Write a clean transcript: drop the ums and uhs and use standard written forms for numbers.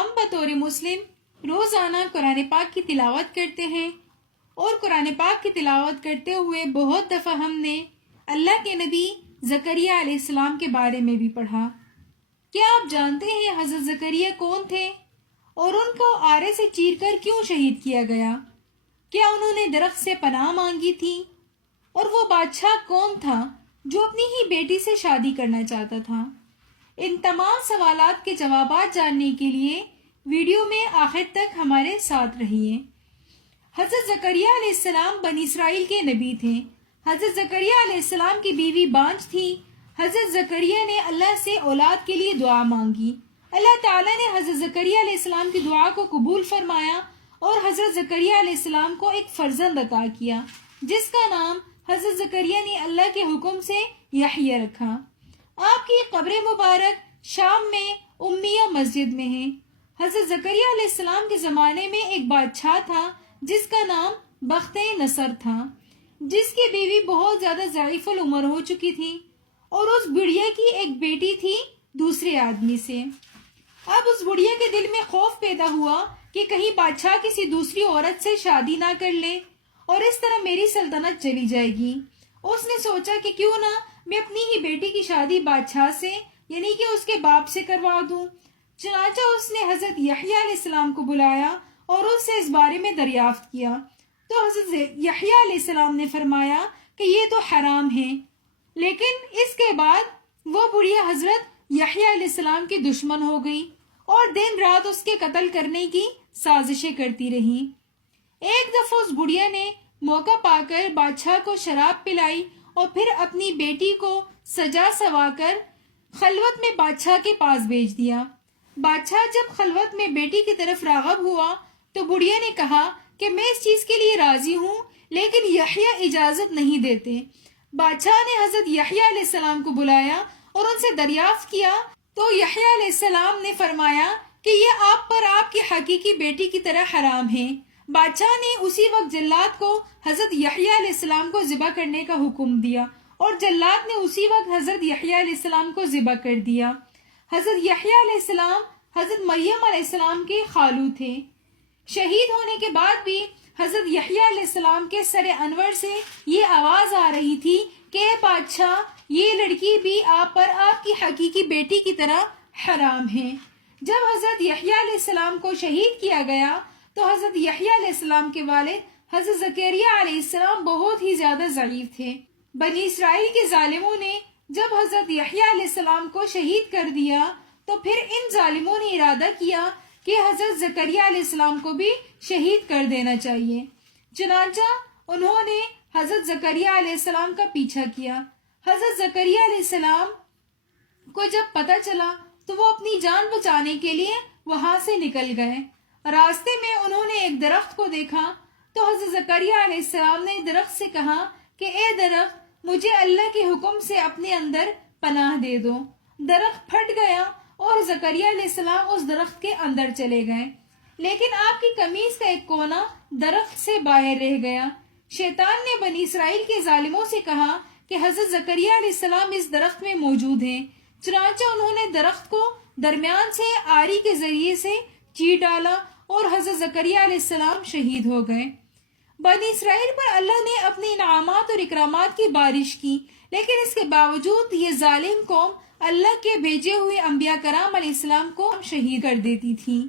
ہم بطور مسلم روزانہ قرآن پاک کی تلاوت کرتے ہیں، اور قرآن پاک کی تلاوت کرتے ہوئے بہت دفعہ ہم نے اللہ کے نبی زکریا علیہ السلام کے بارے میں بھی پڑھا۔ کیا آپ جانتے ہیں حضرت زکریا کون تھے اور ان کو آرے سے چیر کر کیوں شہید کیا گیا؟ کیا انہوں نے درخت سے پناہ مانگی تھی؟ اور وہ بادشاہ کون تھا جو اپنی ہی بیٹی سے شادی کرنا چاہتا تھا؟ ان تمام سوالات کے جوابات جاننے کے لیے ویڈیو میں آخر تک ہمارے ساتھ رہیے۔ حضرت زکریا علیہ السلام بنی اسرائیل کے نبی تھے۔ حضرت زکریا علیہ السلام کی بیوی بانجھ تھی۔ حضرت زکریا نے اللہ سے اولاد کے لیے دعا مانگی۔ اللہ تعالیٰ نے حضرت زکریا علیہ السلام کی دعا کو قبول فرمایا اور حضرت زکریا علیہ السلام کو ایک فرزند عطا کیا جس کا نام حضرت زکریا نے اللہ کے حکم سے یحییٰ رکھا۔ آپ کی قبر مبارک شام میں امیہ مسجد میں ہے۔ حضرت زکریا علیہ السلام کے زمانے میں ایک بادشاہ تھا جس کا نام بخت نصر تھا، جس کی بیوی بہت زیادہ ضعیف العمر ہو چکی تھی، اور اس بڑھیا کی ایک بیٹی تھی دوسرے آدمی سے۔ اب اس بڑھیا کے دل میں خوف پیدا ہوا کہ کہیں بادشاہ کسی دوسری عورت سے شادی نہ کر لے اور اس طرح میری سلطنت چلی جائے گی۔ اس نے سوچا کہ کیوں نہ میں اپنی ہی بیٹی کی شادی بادشاہ سے یعنی کہ اس کے باپ سے کروا دوں۔ چنانچہ اس نے حضرت یحییٰ علیہ السلام کو بلایا اور اس سے اس بارے میں دریافت کیا، تو حضرت یحییٰ علیہ السلام نے فرمایا کہ یہ تو حرام ہے۔ لیکن اس کے بعد وہ بڑھیا حضرت یحییٰ علیہ السلام کی دشمن ہو گئی اور دن رات اس کے قتل کرنے کی سازشیں کرتی رہی۔ ایک دفعہ اس بڑھیا نے موقع پا کر بادشاہ کو شراب پلائی اور پھر اپنی بیٹی کو سجا سوا کر خلوت میں بادشاہ کے پاس بھیج دیا۔ بادشاہ جب خلوت میں بیٹی کی طرف راغب ہوا تو بڑھیا نے کہا کہ میں اس چیز کے لیے راضی ہوں، لیکن یحییٰ اجازت نہیں دیتے۔ بادشاہ نے حضرت یحییٰ علیہ السلام کو بلایا اور ان سے دریافت کیا تو یحییٰ علیہ السلام نے فرمایا کہ یہ آپ پر آپ کی حقیقی بیٹی کی طرح حرام ہے۔ بادشاہ نے اسی وقت جلاد کو حضرت یحییٰ علیہ السلام کو ذبح کرنے کا حکم دیا اور جلاد نے اسی وقت حضرت یحییٰ علیہ السلام کو ذبح کر دیا۔ حضرت یحییٰ علیہ السلام حضرت مریم علیہ السلام کے خالو تھے۔ شہید ہونے کے بعد بھی حضرت یحییٰ علیہ السلام کے سر انور سے یہ آواز آ رہی تھی کہ اے بادشاہ، یہ لڑکی بھی آپ پر آپ کی حقیقی بیٹی کی طرح حرام ہے۔ جب حضرت یحییٰ علیہ السلام کو شہید کیا گیا تو حضرت یحییٰ علیہ السلام کے والد حضرت زکریا علیہ السلام بہت ہی زیادہ ضعیف تھے۔ بنی اسرائیل کے ظالموں نے جب حضرت یحییٰ علیہ السلام کو شہید کر دیا تو پھر ان ظالموں نے ارادہ کیا کہ حضرت زکریا علیہ السلام کو بھی شہید کر دینا چاہیے۔ چنانچہ انہوں نے حضرت زکریا علیہ السلام کا پیچھا کیا۔ حضرت زکریا علیہ السلام کو جب پتہ چلا تو وہ اپنی جان بچانے کے لیے وہاں سے نکل گئے۔ راستے میں انہوں نے ایک درخت کو دیکھا تو حضرت زکریا علیہ السلام نے درخت سے کہا کہ اے درخت، مجھے اللہ کے حکم سے اپنے اندر پناہ دے دو۔ درخت پھٹ گیا اور زکریا علیہ السلام اس درخت کے اندر چلے گئے، لیکن آپ کی قمیص کا ایک کونا درخت سے باہر رہ گیا۔ شیطان نے بنی اسرائیل کے ظالموں سے کہا کہ حضرت زکریا علیہ السلام اس درخت میں موجود ہیں۔ چنانچہ انہوں نے درخت کو درمیان سے آری کے ذریعے سے چیر ڈالا اور حضرت زکریا علیہ السلام شہید ہو گئے۔ بنی اسرائیل پر اللہ نے اپنے انعامات اور اکرامات کی بارش کی، لیکن اس کے باوجود یہ ظالم قوم اللہ کے بھیجے ہوئے انبیاء کرام علیہ السلام کو شہید کر دیتی تھی۔